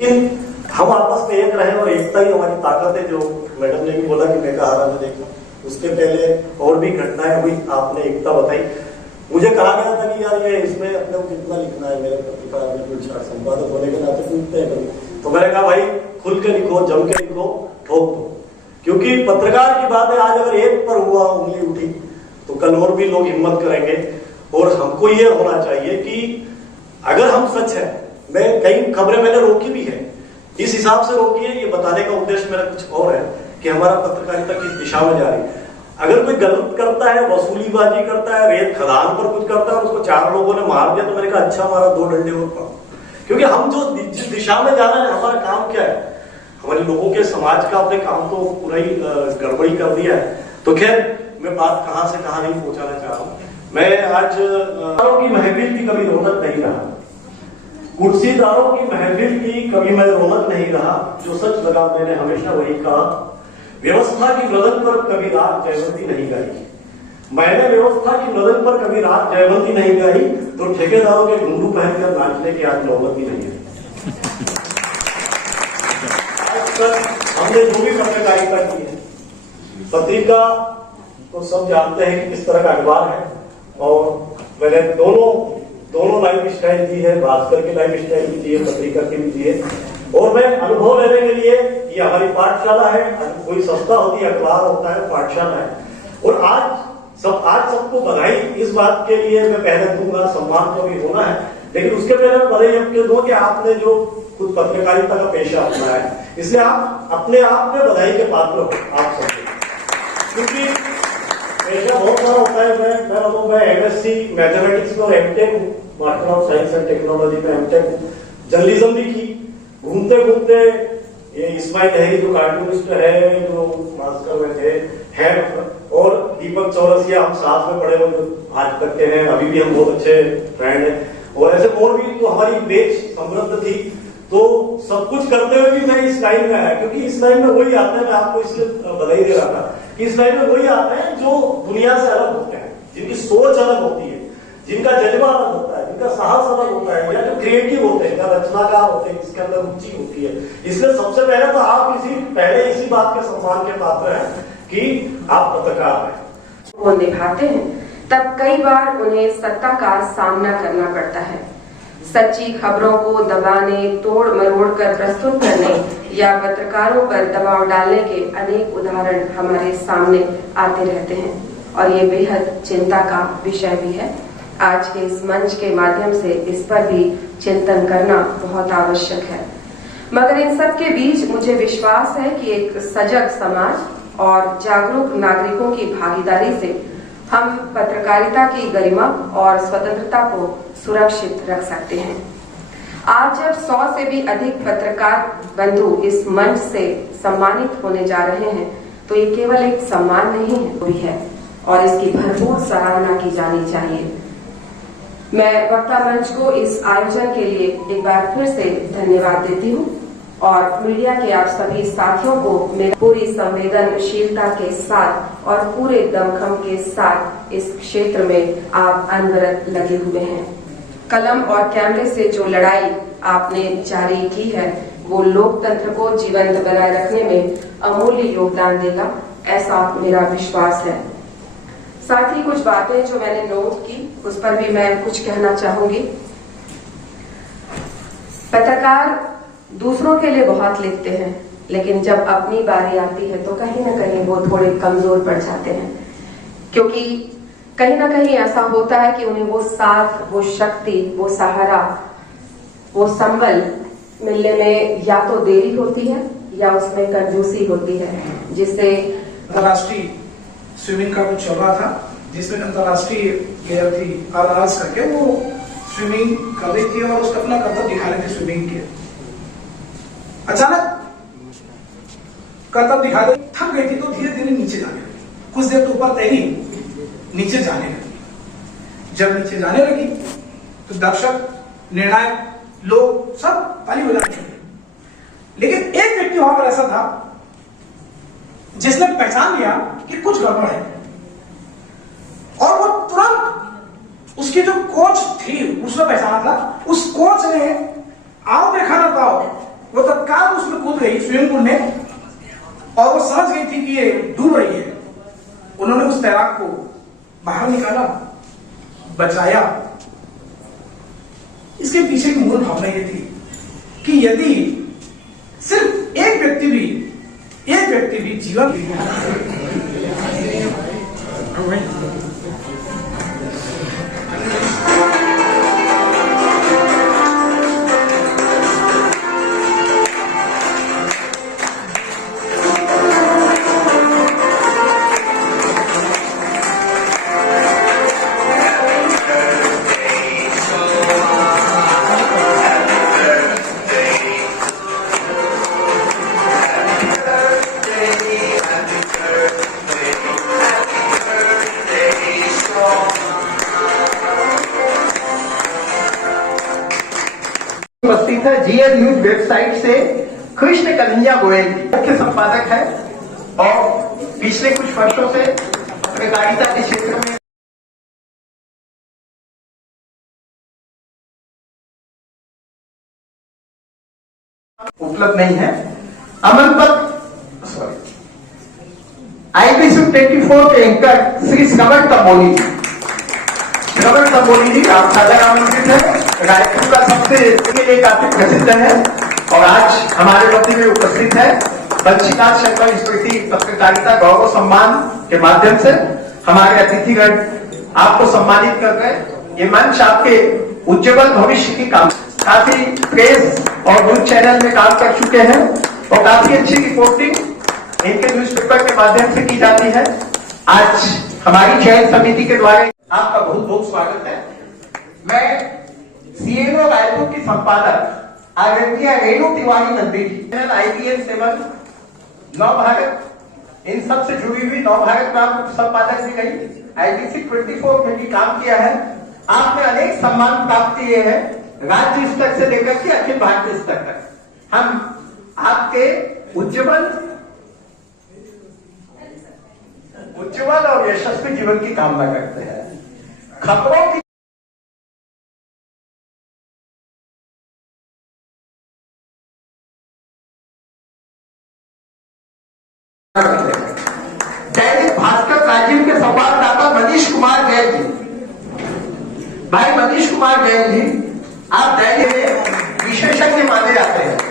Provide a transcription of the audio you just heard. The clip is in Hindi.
लेकिन हम आपस में एक रहे और एकता ही हमारी ताकत है। जो मैडम ने भी बोला कि बेकहारा में देखा, उसके पहले और भी घटनाएं हुई, आपने एकता बताई। मुझे कहा गया था कि यार ये इसमें अपने को कितना लिखना है, मेरे पत्रकार में कुछ संपादक होने के नाते पूछते हैं कभी, तो मैंने कहा भाई खुल के लिखो, जम के लिखो, ठोक दो, क्योंकि पत्रकार की बात है। आज अगर एक पर हुआ उंगली उठी तो कल और भी लोग हिम्मत करेंगे। और हमको ये होना चाहिए कि अगर हम सच है, मैं कई खबरें मैंने रोकी भी है, इस हिसाब से रोकी है, ये बताने का उद्देश्य मेरा कुछ और है कि हमारा पत्रकारिता किस दिशा में जा रही है। अगर कोई गलत करता है, वसूलीबाजी करता है, रेत खदान पर कुछ करता है और उसको 4 लोगों ने मार दिया, तो मैंने कहा अच्छा हमारा 2 डंडे और पड़ा, क्योंकि हम जो जिस दिशा में जा रहे हैं, हमारा काम क्या है, हमारे लोगों के समाज का अपने काम तो पूरा ही गड़बड़ी कर दिया है। तो खैर मैं बात कहां से कहां नहीं पहुंचाना चाह रहा हूं। मैं आज की महफिल की कभी रौनक नहीं रहा, कुर्सीदारों की महफिल की कभी मैं रौनक नहीं रहा, जो सच लगा मैंने हमेशा वही कहा। व्यवस्था की मृदंग पर कभी रात जयवंती नहीं गाई, मैंने व्यवस्था की मृदंग पर कभी रात जयवंती नहीं गाई, तो ठेकेदारों के घुंघरू पहनकर नाचने की आज नौबत भी नहीं है। आज तक हमने जो भी पत्रकारिता की है, पत्रिका तो सब जानते हैं कि किस तरह का अखबार है, और मैंने दोनों लाइफ स्टाइल दी है, भास्कर की लाइफ स्टाइल भी दी है, पत्रिका की भी दी है। और मैं अनुभव लेने के लिए, ये हमारी पाठशाला है, कोई संस्था होती है, अखबार होता है, पाठशाला है। और आज सबको बधाई इस बात के लिए मैं पहले दूंगा, सम्मान तो भी होना है, लेकिन उसके पहले मैं बधाई आपके दूं कि आपने जो खुद पत्रकारिता का पेशा अपनाया है, इसलिए आप अपने आप में बधाई के पात्र हो आप सबके, क्योंकि पेशा बहुत सारा होता है। मैं एमएससी मैथमेटिक्स में और एमटेक हूँ, master of science and technology में एमटेक हूँ, जर्नलिज्म भी की। घूमते घूमते ये इस्माइल लहरी जो कार्टूनिस्ट है, जो मास्टर में थे, हैं, और दीपक चौरसिया, हम साथ में पढ़े हुए आज तक के हैं, अभी भी हम बहुत अच्छे फ्रेंड हैं। और ऐसे और भी तो हमारी बेच समृद्ध थी। तो सब कुछ करते हुए भी मैं इस लाइन में आया, क्योंकि इस लाइन में वही आता है, मैं आपको इसलिए बधाई दे रहा था कि इस लाइन में वही आते हैं जो दुनिया से अलग होते हैं, जिनकी सोच अलग होती है, जिनका जज्बा अलग होता है, जिनका साहस अलग होता है, या जो क्रिएटिव होते हैं, या रचनाकार होते हैं, जिसके अंदर रुचि होती है। इसलिए सबसे पहले तो आप इसी बात के सम्मान के पात्र हैं कि आप पत्रकार हैं। वो निभाते हैं, तब कई बार उन्हें सत्ता का सामना करना पड़ता है। सच्ची खबरों को दबाने, तोड़ मरोड़ कर प्रस्तुत करने या पत्रकारों पर दबाव डालने के अनेक उदाहरण हमारे सामने आते रहते हैं, और ये बेहद चिंता का विषय भी है। आज के इस मंच के माध्यम से इस पर भी चिंतन करना बहुत आवश्यक है। मगर इन सब के बीच मुझे विश्वास है कि एक सजग समाज और जागरूक नागरिकों की भागीदारी से हम पत्रकारिता की गरिमा और स्वतंत्रता को सुरक्षित रख सकते हैं। आज जब 100 से भी अधिक पत्रकार बंधु इस मंच से सम्मानित होने जा रहे हैं, तो ये केवल एक सम्मान नहीं है, और इसकी भरपूर सराहना की जानी चाहिए। मैं वक्ता मंच को इस आयोजन के लिए एक बार फिर से धन्यवाद देती हूँ, और मीडिया के आप सभी साथियों को मेरी पूरी संवेदनशीलता के साथ और पूरे दमखम के साथ इस क्षेत्र में आप अनवरत लगे हुए हैं। कलम और कैमरे से जो लड़ाई आपने जारी की है, वो लोकतंत्र को जीवंत बनाए रखने में अमूल्य योगदान देगा, ऐसा मेरा विश्वास है। साथ ही कुछ बातें जो मैंने नोट की, उस पर भी मैं कुछ कहना चाहूंगी। पत्रकार दूसरों के लिए बहुत लिखते हैं, लेकिन जब अपनी बारी आती है तो कहीं ना कहीं वो थोड़े कमजोर पड़ जाते हैं, क्योंकि कहीं ना कहीं ऐसा होता है कि उन्हें वो साथ, वो शक्ति, वो सहारा, वो संबल मिलने में या तो देरी होती है या उसमें कंजूसी होती है, जिससे अंतर्राष्ट्रीय स्विमिंग का कुछ चल रहा था, जिसमें अंतर्राष्ट्रीय प्लेयर थी आरआरएस करके, वो स्विमिंग कर रही थी और उसका अपना करतब दिखा रही थी स्विमिंग के। अचानक करतब दिखा रही, थक गई थी तो धीरे धीरे नीचे जाने लगी, कुछ देर तो ऊपर तैरी, नीचे जाने लगी। जब नीचे जाने लगी तो दर्शक, निर्णायक, लोग सब ताली बजाने लगे, लेकिन एक व्यक्ति वहां पर ऐसा था जिसने पहचान लिया कि कुछ गड़बड़ है, और वो तुरंत उसकी जो कोच थी उसने पहचाना था। उस कोच ने आओ देखा ना पाओ गई स्विमिंग पूल में और वो समझ गई थी कि ये डूब रही है। उन्होंने उस तैराक को बाहर निकाला, बचाया। इसके पीछे की मूल भावना ये थी कि यदि सिर्फ एक व्यक्ति भी जीवन उपस्थित है जीएल न्यूज वेबसाइट से कृष्ण कन्हैया गोयल जी मुख्य संपादक है और पिछले कुछ वर्षों से पत्रकारिता के क्षेत्र में उपलब्ध नहीं है। अमन पर IBC 24 के एंकर श्री श्रवण तंबोली जी आप सादर आमंत्रित है। रायपुर का सबसे इसके लिए काफी प्रसिद्ध है और आज हमारे मध्य में उपस्थित है। बंशीनाथ शर्मा स्मृति पत्रकारिता गौरव सम्मान के माध्यम से हमारे अतिथिगण आपको सम्मानित कर रहे हैं। ये मंच आपके उज्ज्वल भविष्य की काम काफी प्रेस और न्यूज चैनल में काम कर चुके हैं और काफी अच्छी रिपोर्टिंग इनके न्यूज़पेपर के माध्यम से की जाती है। आज हमारी चयन समिति के द्वारा आपका बहुत बहुत स्वागत है। मैं सीएनओ रायपुर की संपादक आदरणीय रेणु तिवारी नंदी जी, IBN 7, नव भारत, इन सब से जुड़ी हुई नव भारत में आप संपादक भी रही, IBC 24 में भी काम किया है। आपने अनेक सम्मान प्राप्त किए हैं, राज्य स्तर से लेकर के अखिल भारतीय स्तर तक। हम आपके उज्ज्वल और यशस्वी जीवन की कामना करते हैं। खबरों की दैनिक भास्कर राजीव के संवाददाता मनीष कुमार जैन जी, भाई मनीष कुमार जैन जी, आप दैनिक में विशेषज्ञ माने जाते हैं।